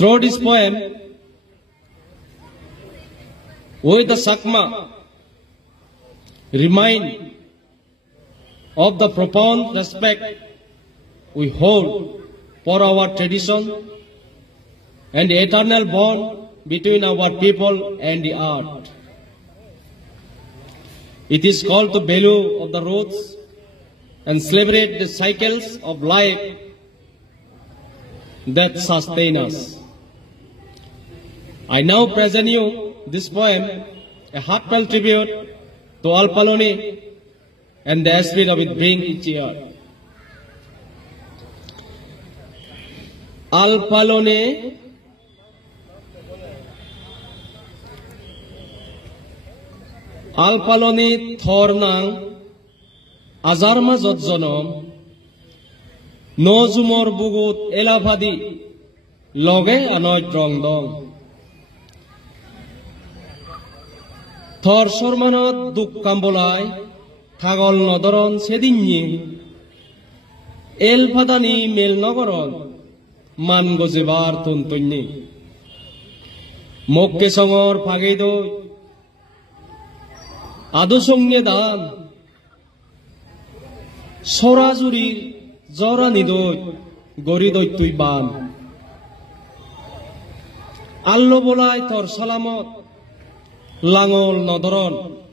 Through this poem, we the Sakma remind of the profound respect we hold for our tradition and the eternal bond between our people and the earth. It is called the value of the roots and celebrate the cycles of life that sustain us. I now present you this poem, a heartfelt tribute to Alpaloni and the spirit of it brings each year. Alpaloni Thornang Azarma Zotzonom Nozumor Bugut Elafadi Loge Anoy Trongdong Thor Sormanot Duk Kambolai Tagol Nodoron Sedinyi El Padani Mel Nogoron Man Gozebar Tuntuni Mokke Songor Pagedo Adosongye Dan Sorazuri Zora Nido Gorido Tuibam Allo Bolai Tor Salamot Langol Nodoron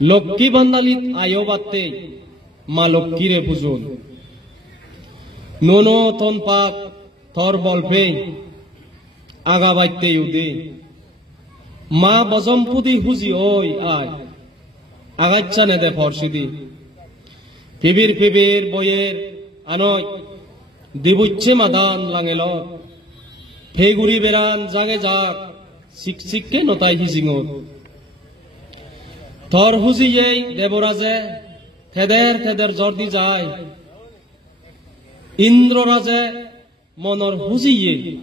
Lokki Bandalit Ayobate Malokkire Puzun Nono Tonpak Tor Bolpe Agabate Yude Ma Bozompudi Huzi Oi Ay Agachane de Forshidi Pibir Boyer Anoy Dibuche Madan Langelot Peguri Beran Zagezak Sikke Notai Hisingot Thor Huziye Deboraze Theder Jordi Jai Indro Raze Monor Huziye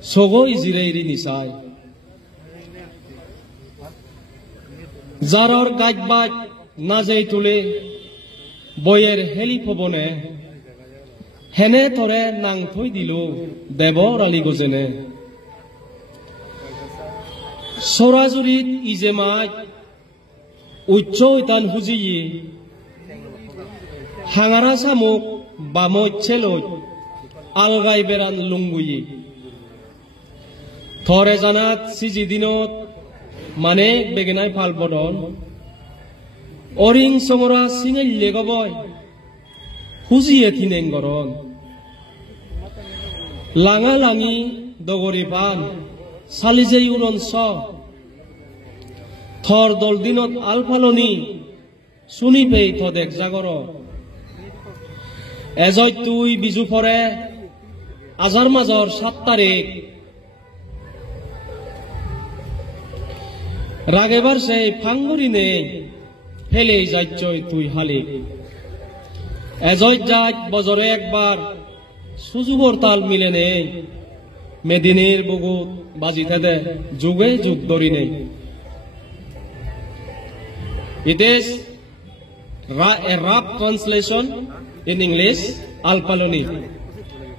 Sogo Izirei Nisai Zaror Gajbaj Nazei Tule Boyer Helipobone Hene Tore Nang Thoi Dilu Debor Ali Gozene Sorazurit Izemaj Ucho Itan Huziyi Hangara Samuk Bamo Chelo Algai Beran Lunguyi Thore Zanat Sizidinot Mane Begenai Palbodon Oring Songora Singel Legoboy Huziye Tinengoron Langa Langi Dogoripan Salize Uron Saw Thor Doldinot Alpaloni Sunipe Todek Zagoro Ezoy Tui Bizufore Azarmazor 7 তারিখ Ragebar say Pangurine Pele Zachoy Tui Hali Ezoy Jaj Bozore Ekbar Suzubortal Milene Medinir Bugut Bazitade Juge Juk Dorine It is a rough translation in English, Alpaloni.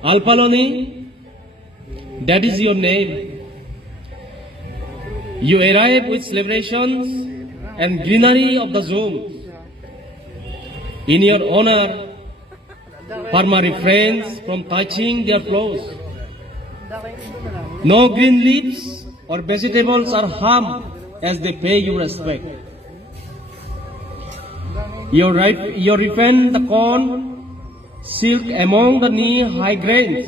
Alpaloni, that is your name. You arrive with celebrations and greenery of the zone. In your honor, farmer refrains from touching their floors. No green leaves or vegetables are harmed as they pay you respect. You refine the corn, silk among the knee-high grains.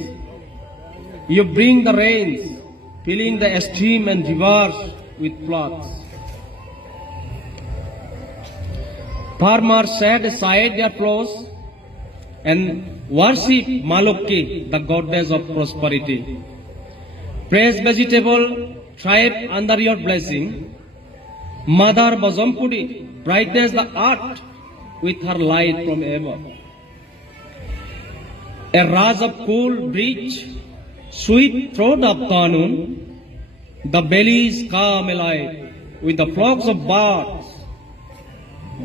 You bring the rains, filling the stream and rivers with floods. Farmers set aside their plows and worship Malokki, the goddess of prosperity. Praise vegetable thrive under your blessing. Mother Bozompudi brightens the earth with her light from above. A rush of cool breeze sweep through the afternoon. The valleys come alive with the flocks of birds,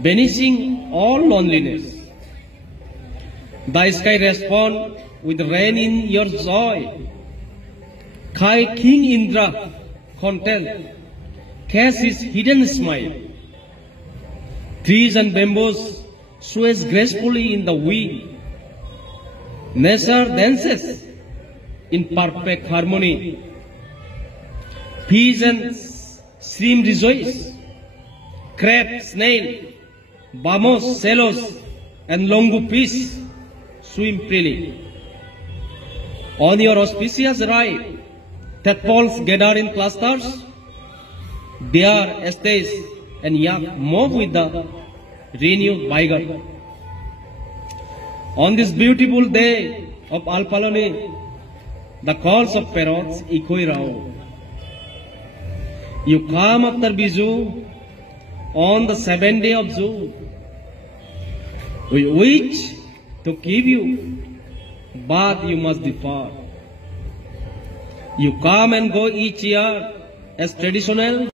banishing all loneliness. The sky respond with rain in your joy. King Indra content, cast his hidden smile. Trees and bamboos sways gracefully in the wind. Nature dances in perfect harmony. Fish and shrimp rejoice. Crab, snail, bamos, shallows, and longu fish swim freely. On your auspicious ride, tadpoles gather in clusters. Deer, estates, and yak move with the renewed vigor. On this beautiful day of Alpalone, the calls of parrots echo around. You come after Biju on the 7th day of June. We wish to give you, but you must depart. You come and go each year as traditional,